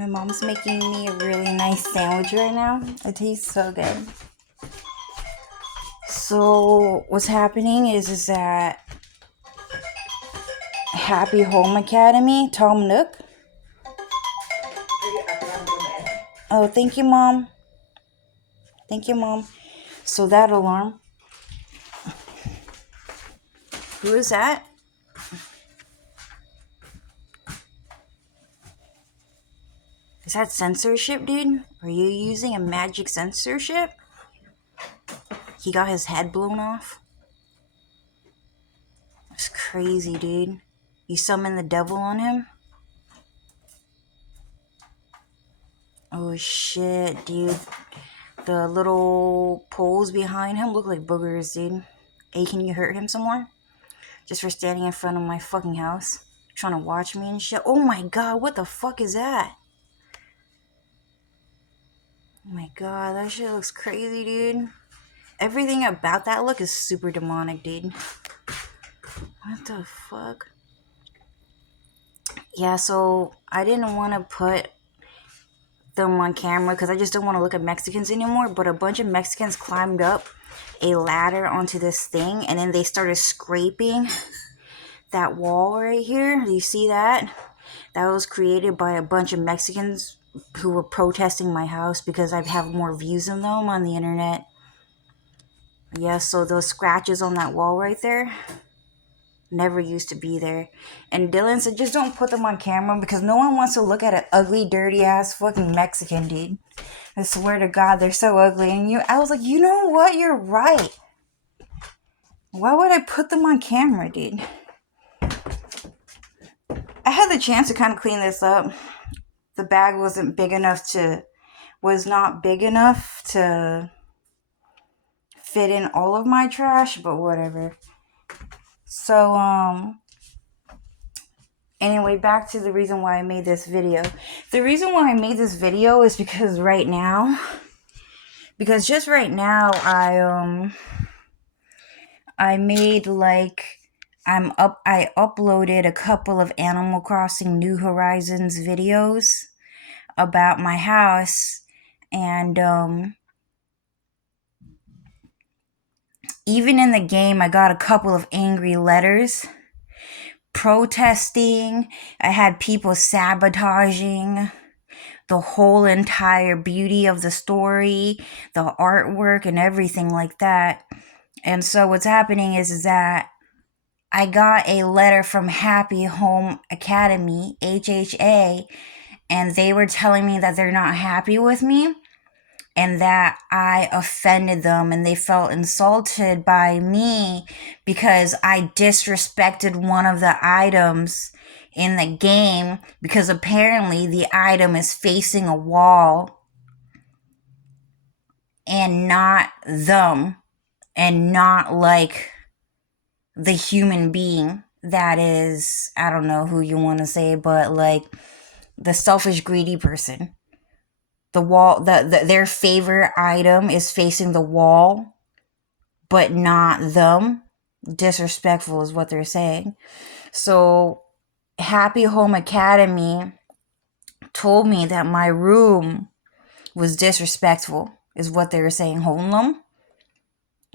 My mom's making me a really nice sandwich right now. It tastes so good. So what's happening is that Happy Home Academy, Tom Nook. Oh, thank you, Mom. Thank you, Mom. So that alarm. Who is that? Is that censorship, dude? Are you using a magic censorship? He got his head blown off? That's crazy, dude. You summon the devil on him? Oh shit, dude. The little poles behind him look like boogers, dude. Hey, can you hurt him some more? Just for standing in front of my fucking house. Trying to watch me and shit. Oh my god, what the fuck is that? Oh my god, that shit looks crazy, dude. Everything about that look is super demonic, dude. What the fuck? Yeah, so I didn't want to put them on camera because I just don't want to look at Mexicans anymore, but a bunch of Mexicans climbed up a ladder onto this thing and then they started scraping that wall right here. Do you see that? That was created by a bunch of Mexicans who were protesting my house because I have more views than them on the internet. Yeah, so those scratches on that wall right there never used to be there. And Dylan said, just don't put them on camera because no one wants to look at an ugly, dirty ass fucking Mexican, dude. I swear to God, they're so ugly. And I was like, you know what? You're right. Why would I put them on camera, dude? I had the chance to kind of clean this up. The bag was not big enough to fit in all of my trash, but whatever. So, anyway, back to the reason why I made this video. The reason why I made this video is because just right now, I made I uploaded a couple of Animal Crossing New Horizons videos about my house, and even in the game I got a couple of angry letters protesting. I had people sabotaging the whole entire beauty of the story, the artwork and everything like that. And so what's happening is that I got a letter from Happy Home Academy, HHA, and they were telling me that they're not happy with me and that I offended them and they felt insulted by me because I disrespected one of the items in the game because apparently the item is facing a wall and not them and not like the human being that is, I don't know who you want to say, but like the selfish, greedy person. The wall, their favorite item is facing the wall, but not them. Disrespectful is what they're saying. So Happy Home Academy told me that my room was disrespectful, is what they were saying. Homelam.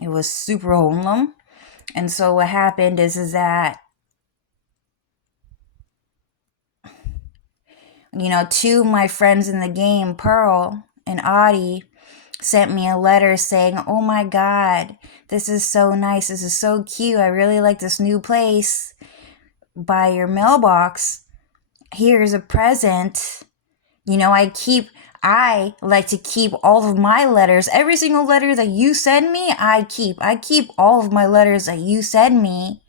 It was super homelam. And so what happened is that, two of my friends in the game, Pearl and Audie, sent me a letter saying, oh my God, this is so nice. This is so cute. I really like this new place by your mailbox. Here's a present. I like to keep all of my letters. Every single letter that you send me, I keep. I keep all of my letters that you send me.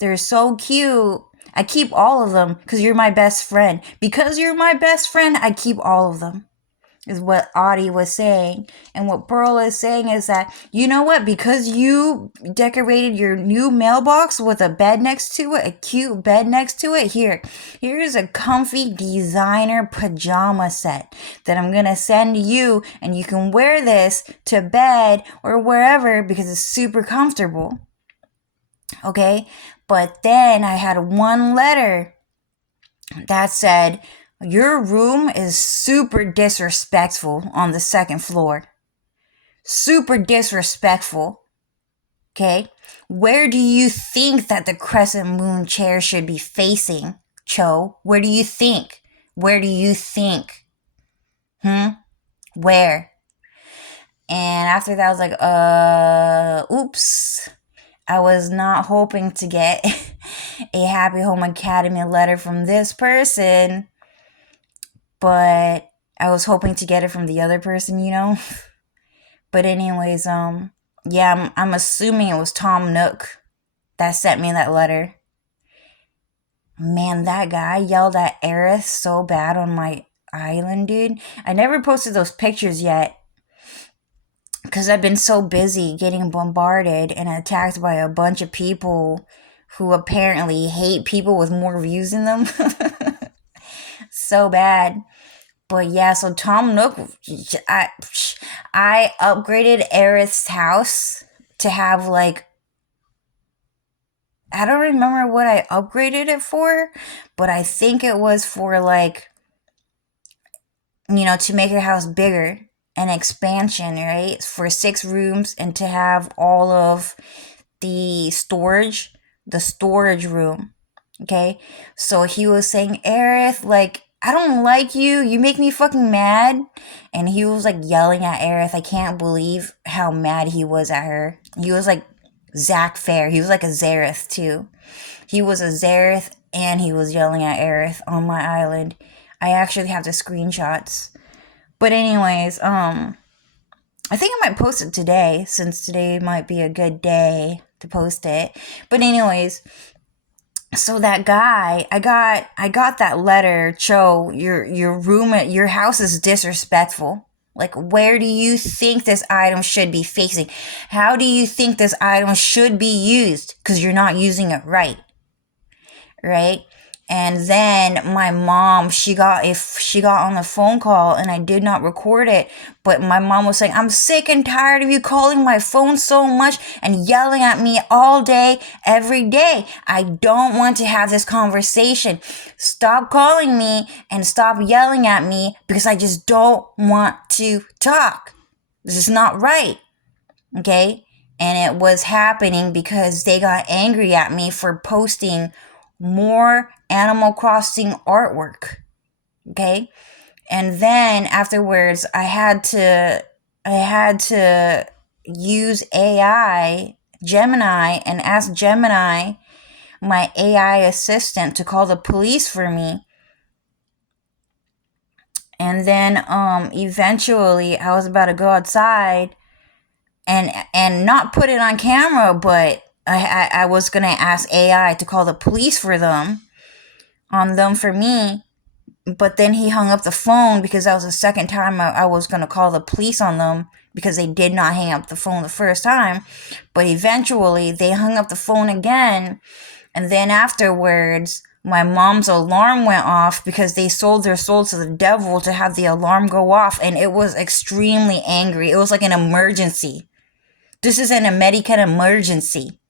They're so cute. I keep all of them because you're my best friend. Because you're my best friend, I keep all of them, is what Audie was saying. And what Pearl is saying is that, you know what? Because you decorated your new mailbox with a bed next to it, a cute bed next to it, here's a comfy designer pajama set that I'm going to send you, and you can wear this to bed or wherever because it's super comfortable. Okay? But then I had one letter that said, Your room is super disrespectful on the second floor. Super disrespectful. Okay? Where do you think that the crescent moon chair should be facing, Cho? Where do you think? Where do you think? Where? And after that, I was like, oops. I was not hoping to get a Happy Home Academy letter from this person, but I was hoping to get it from the other person, you know? But anyways, yeah, I'm assuming it was Tom Nook that sent me that letter. Man, that guy yelled at Aerith so bad on my island, dude. I never posted those pictures yet because I've been so busy getting bombarded and attacked by a bunch of people who apparently hate people with more views than them. So bad. But yeah, so Tom Nook, I upgraded Aerith's house to have like, I don't remember what I upgraded it for, but I think it was for like, you know, to make her house bigger, an expansion, right? For 6 rooms and to have all of the storage room. Okay. So he was saying, Aerith, like, I don't like you. You make me fucking mad. And he was like yelling at Aerith. I can't believe how mad he was at her. He was like Zach Fair. He was like a Zareth too. He was a Zareth and he was yelling at Aerith on my island. I actually have the screenshots. But anyways, I think I might post it today since today might be a good day to post it. But anyways, so that guy, I got that letter, Cho, your room at your house is disrespectful. Like, where do you think this item should be facing? How do you think this item should be used? Because you're not using it right. Right? And then my mom, she got on the phone call and I did not record it, but my mom was saying, I'm sick and tired of you calling my phone so much and yelling at me all day, every day. I don't want to have this conversation. Stop calling me and stop yelling at me because I just don't want to talk. This is not right. Okay? And it was happening because they got angry at me for posting more Animal Crossing artwork. Okay? And then afterwards I had to use AI, Gemini, and ask Gemini, my AI assistant, to call the police for me. And then eventually I was about to go outside and not put it on camera, but I was gonna ask AI to call the police for them for me. But then he hung up the phone because that was the second time I was gonna call the police on them because they did not hang up the phone the first time. But eventually they hung up the phone again, and then afterwards my mom's alarm went off because they sold their soul to the devil to have the alarm go off, and it was extremely angry. It was like an emergency. This is an American emergency.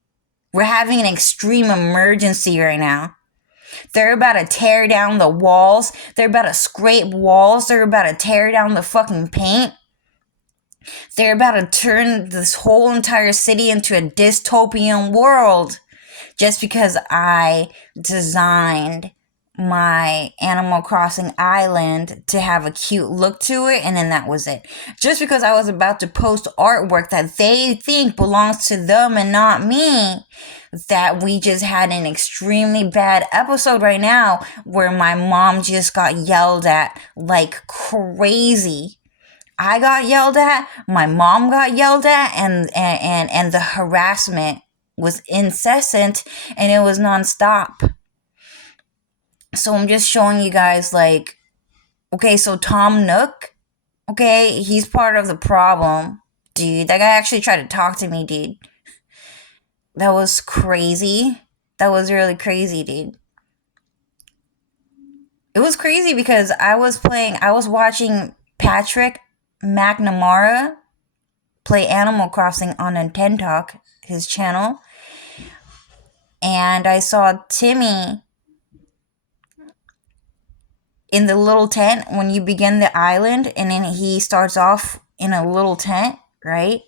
We're having an extreme emergency right now. They're about to tear down the walls. They're about to scrape walls. They're about to tear down the fucking paint. They're about to turn this whole entire city into a dystopian world just because I designed my Animal Crossing island to have a cute look to it, and then that was it. Just because I was about to post artwork that they think belongs to them and not me, that we just had an extremely bad episode right now where my mom just got yelled at like crazy. I got yelled at, my mom got yelled at, and the harassment was incessant and it was nonstop. So I'm just showing you guys, like, okay, so Tom Nook, okay, he's part of the problem, dude. That guy actually tried to talk to me, dude. That was crazy. That was really crazy, dude. It was crazy because I was watching Patrick McNamara play Animal Crossing on Nintendo, his channel, and I saw Timmy in the little tent when you begin the island, and then he starts off in a little tent, right?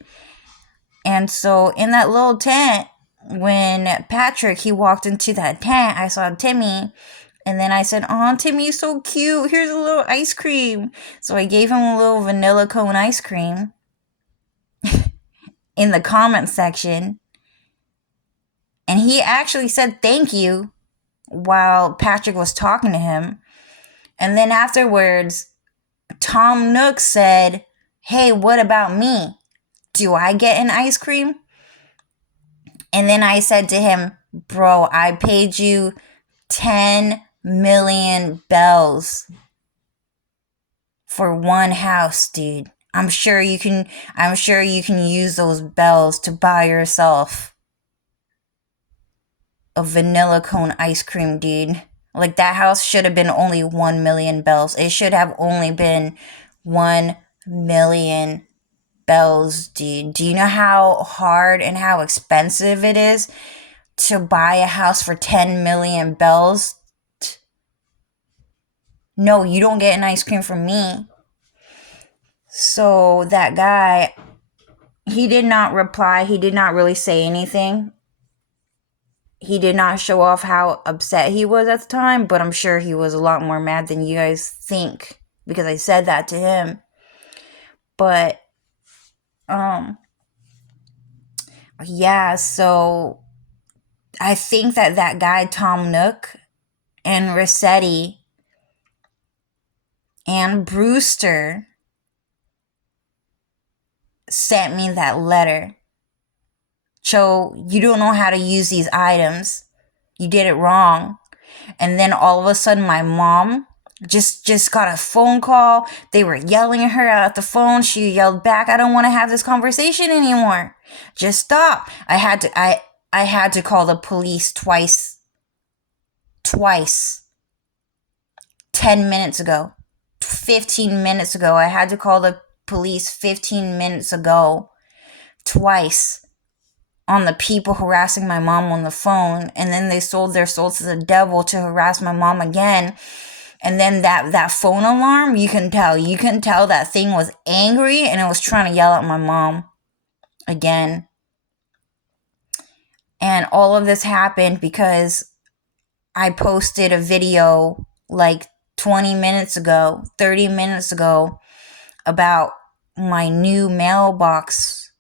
And so in that little tent, when Patrick, he walked into that tent, I saw Timmy, and then I said, "Oh, Timmy's so cute. Here's a little ice cream." So I gave him a little vanilla cone ice cream in the comment section. And he actually said thank you while Patrick was talking to him. And then afterwards, Tom Nook said, "Hey, what about me? Do I get an ice cream?" And then I said to him, "Bro, I paid you 10 million bells for one house, dude. I'm sure you can use those bells to buy yourself a vanilla cone ice cream, dude. Like, that house should have been only 1 million bells. It should have only been 1 million bells, dude. Do you know how hard and how expensive it is to buy a house for 10 million bells? No, you don't get an ice cream from me." So that guy, he did not reply. He did not really say anything. He did not show off how upset he was at the time, but I'm sure he was a lot more mad than you guys think, because I said that to him. But yeah, so I think that guy Tom Nook and Rossetti and Brewster sent me that letter. "Cho, you don't know how to use these items. You did it wrong." And then all of a sudden, my mom just got a phone call. They were yelling at her at the phone. She yelled back, "I don't want to have this conversation anymore. Just stop." I had to call the police twice. 10 minutes ago. 15 minutes ago. I had to call the police 15 minutes ago. Twice. On the people harassing my mom on the phone. And then they sold their soul to the devil to harass my mom again. And then that phone alarm, you can tell that thing was angry, and it was trying to yell at my mom again. And all of this happened because I posted a video like 20 minutes ago, 30 minutes ago, about my new mailbox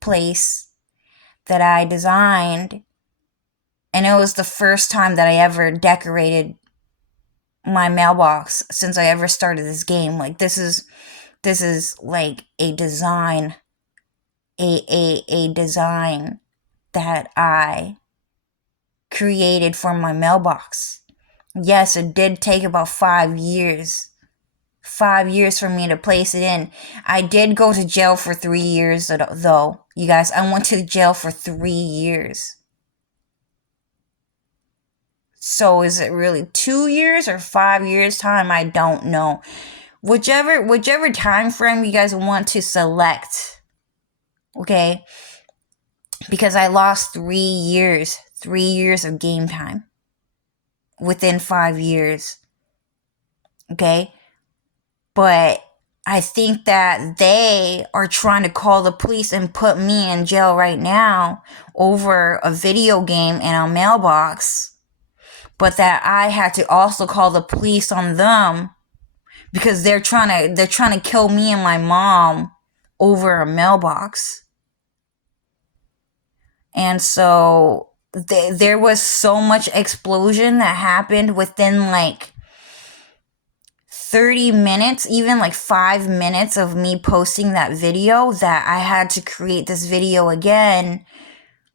place that I designed. And it was the first time that I ever decorated my mailbox since I ever started this game. Like, this is like a design, a design that I created for my mailbox. Yes, it did take about 5 years. 5 years for me to place it in. I did go to jail for 3 years though. You guys, I went to jail for 3 years. So is it really 2 years or 5 years time? I don't know. Whichever time frame you guys want to select. Okay? Because I lost 3 years. 3 years of game time. Within 5 years. Okay? But I think that they are trying to call the police and put me in jail right now over a video game and a mailbox. But that I had to also call the police on them because they're trying to kill me and my mom over a mailbox. And so there was so much explosion that happened within like 30 minutes, even like 5 minutes of me posting that video, that I had to create this video again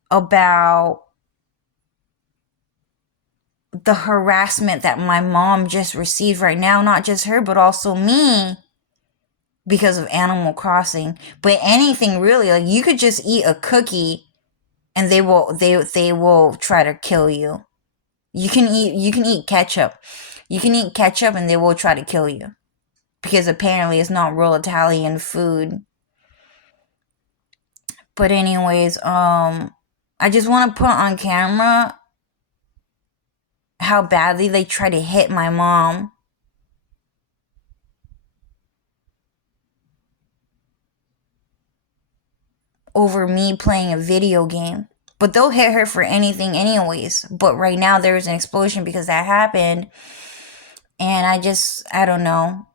about the harassment that my mom just received right now. Not just her, but also me, because of Animal Crossing. But anything really, like, you could just eat a cookie and they will try to kill you. You can eat ketchup. You can eat ketchup and they will try to kill you. Because apparently it's not real Italian food. But anyways, I just want to put on camera how badly they tried to hit my mom over me playing a video game. But they'll hit her for anything anyways. But right now there was an explosion because that happened. And I don't know.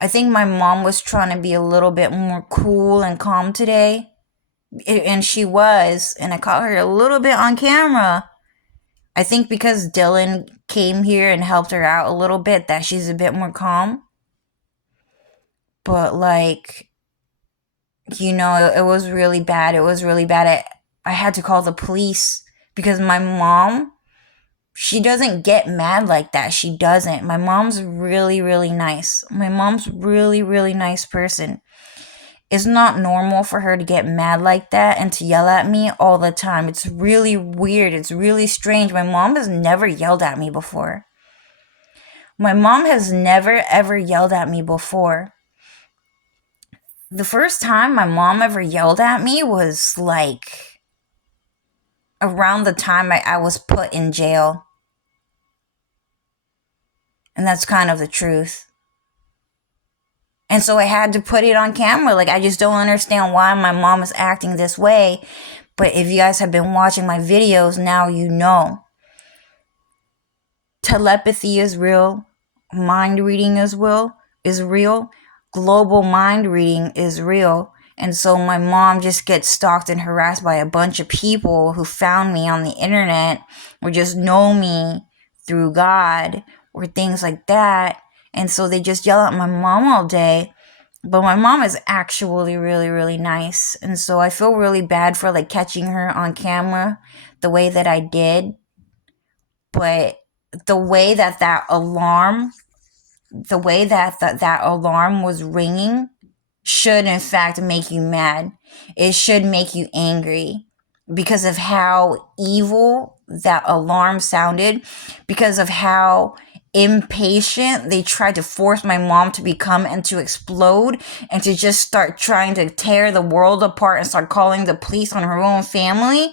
I think my mom was trying to be a little bit more cool and calm today. And she was. And I caught her a little bit on camera. I think because Dylan came here and helped her out a little bit, that she's a bit more calm. But like, you know, it was really bad. It was really bad. I had to call the police because my mom, she doesn't get mad like that. She doesn't. My mom's really, really nice. My mom's really, really nice person. It's not normal for her to get mad like that and to yell at me all the time. It's really weird. It's really strange. My mom has never yelled at me before. My mom has never, ever yelled at me before. The first time my mom ever yelled at me was like around the time I was put in jail. And that's kind of the truth. And so I had to put it on camera. Like, I just don't understand why my mom is acting this way. But if you guys have been watching my videos, now you know. Telepathy is real. Mind reading is real. Global mind reading is real. And so my mom just gets stalked and harassed by a bunch of people who found me on the internet or just know me through God or things like that. And so they just yell at my mom all day. But my mom is actually really, really nice. And so I feel really bad for like catching her on camera the way that I did. But the way that alarm was ringing should in fact make you mad. It should make you angry because of how evil that alarm sounded, because of how impatient they tried to force my mom to become and to explode and to just start trying to tear the world apart and start calling the police on her own family.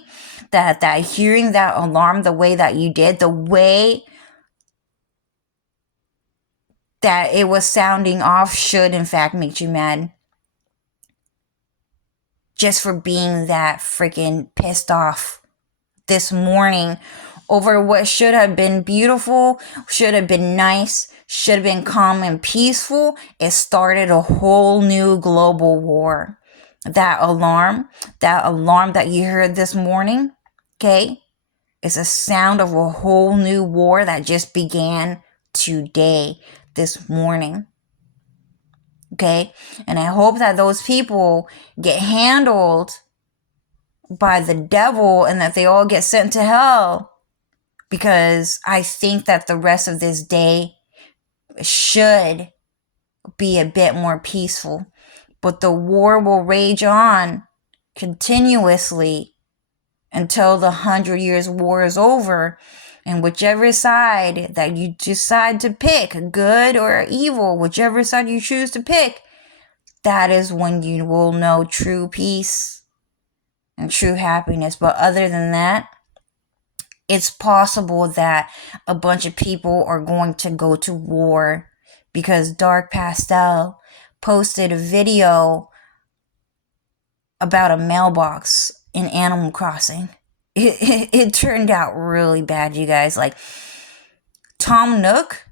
That hearing that alarm the way that you did, the way that it was sounding off should in fact make you mad. Just for being that freaking pissed off this morning over what should have been beautiful, should have been nice, should have been calm and peaceful. It started a whole new global war. That alarm that you heard this morning, okay, is a sound of a whole new war that just began today, this morning. Okay, and I hope that those people get handled by the devil and that they all get sent to hell, because I think that the rest of this day should be a bit more peaceful. But the war will rage on continuously until the 100 Years' War is over. And whichever side that you decide to pick, good or evil, whichever side you choose to pick, that is when you will know true peace and true happiness. But other than that, it's possible that a bunch of people are going to go to war because Dark Pastel posted a video about a mailbox in Animal Crossing. It turned out really bad, you guys. Like, Tom Nook,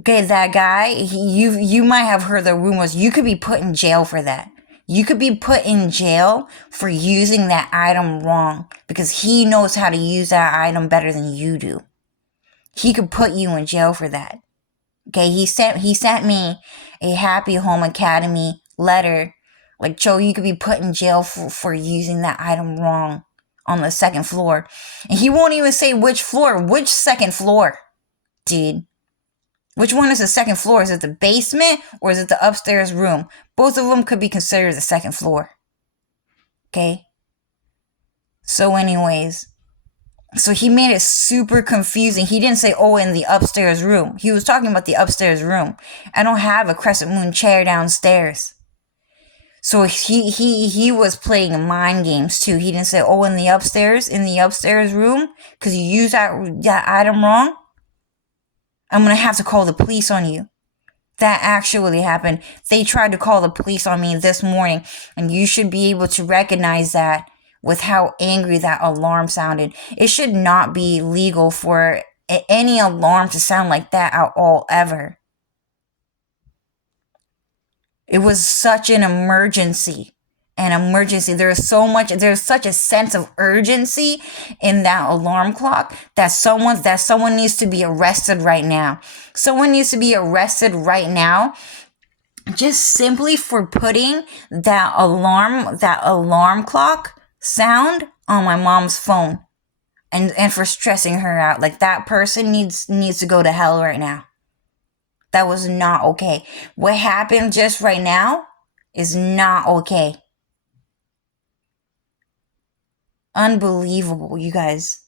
okay, that guy, you might have heard the rumors. You could be put in jail for that. You could be put in jail for using that item wrong because he knows how to use that item better than you do. He could put you in jail for that. Okay, he sent me a Happy Home Academy letter. Like, Joe, you could be put in jail for using that item wrong on the second floor. And he won't even say which floor. Which second floor, dude? Which one is the second floor? Is it the basement or is it the upstairs room? Both of them could be considered the second floor. Okay? So anyways, so he made it super confusing. He didn't say, oh, in the upstairs room. He was talking about the upstairs room. I don't have a crescent moon chair downstairs. So he was playing mind games too. He didn't say, "Oh, in the upstairs room, because you used that item wrong. I'm gonna have to call the police on you." That actually happened. They tried to call the police on me this morning, and you should be able to recognize that with how angry that alarm sounded. It should not be legal for any alarm to sound like that at all, ever. It was such an emergency. There's such a sense of urgency in that alarm clock that someone needs to be arrested right now. Someone needs to be arrested right now just simply for putting that alarm clock sound on my mom's phone and for stressing her out. Like, that person needs to go to hell right now. That was not okay. What happened just right now is not okay. Unbelievable, you guys.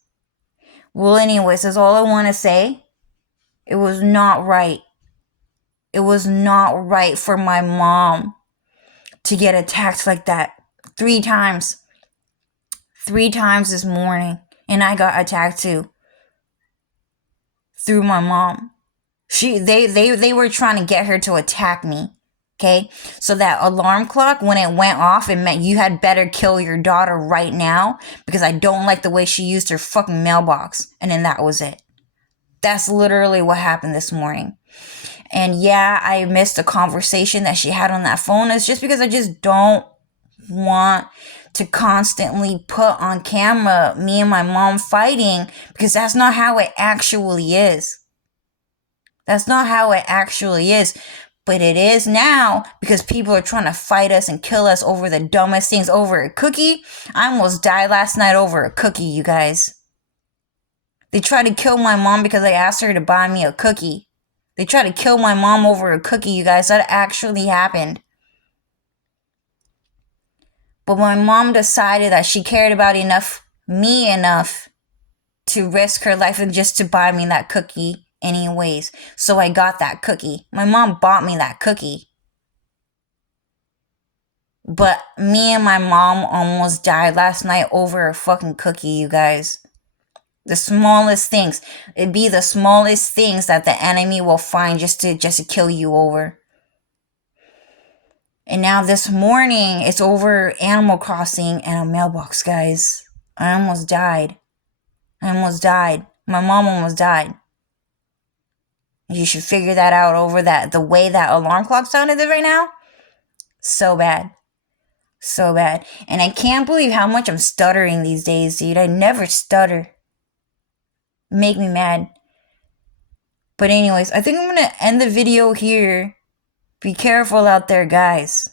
Well, anyways, that's all I want to say. It was not right. It was not right for my mom to get attacked like that 3 times. 3 times this morning. And I got attacked too. Through my mom. They were trying to get her to attack me. Okay? So that alarm clock, when it went off, it meant you had better kill your daughter right now, because I don't like the way she used her fucking mailbox. And then that was it. That's literally what happened this morning. And yeah, I missed a conversation that she had on that phone. It's just because I just don't want to constantly put on camera me and my mom fighting, because that's not how it actually is. That's not how it actually is. But it is now, because people are trying to fight us and kill us over the dumbest things. Over a cookie. I almost died last night over a cookie, you guys. They tried to kill my mom because I asked her to buy me a cookie. They tried to kill my mom over a cookie, you guys. That actually happened. But my mom decided that she cared about me enough to risk her life and just to buy me that cookie anyways. So I got that cookie. My mom bought me that cookie. But me and my mom almost died last night over a fucking cookie, you guys. The smallest things. It'd be the smallest things that the enemy will find just to kill you over. And now this morning, it's over Animal Crossing and a mailbox, guys. I almost died. My mom almost died. You should figure that out over the way that alarm clock sounded right now. So bad. So bad. And I can't believe how much I'm stuttering these days, dude. I never stutter. Make me mad. But anyways, I think I'm going to end the video here. Be careful out there, guys.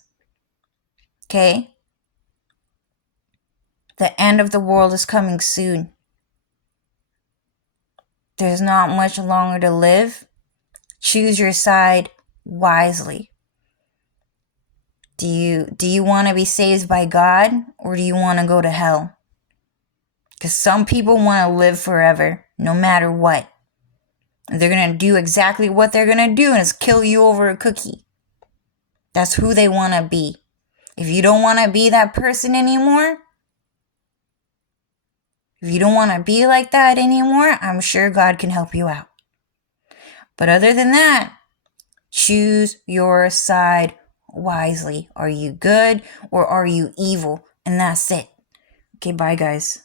Okay? The end of the world is coming soon. There's not much longer to live. Choose your side wisely. Do you want to be saved by God, or do you want to go to hell? Because some people want to live forever, no matter what. They're going to do exactly what they're going to do, and it's kill you over a cookie. That's who they want to be. If you don't want to be that person anymore, if you don't want to be like that anymore, I'm sure God can help you out. But other than that, choose your side wisely. Are you good or are you evil? And that's it. Okay, bye guys.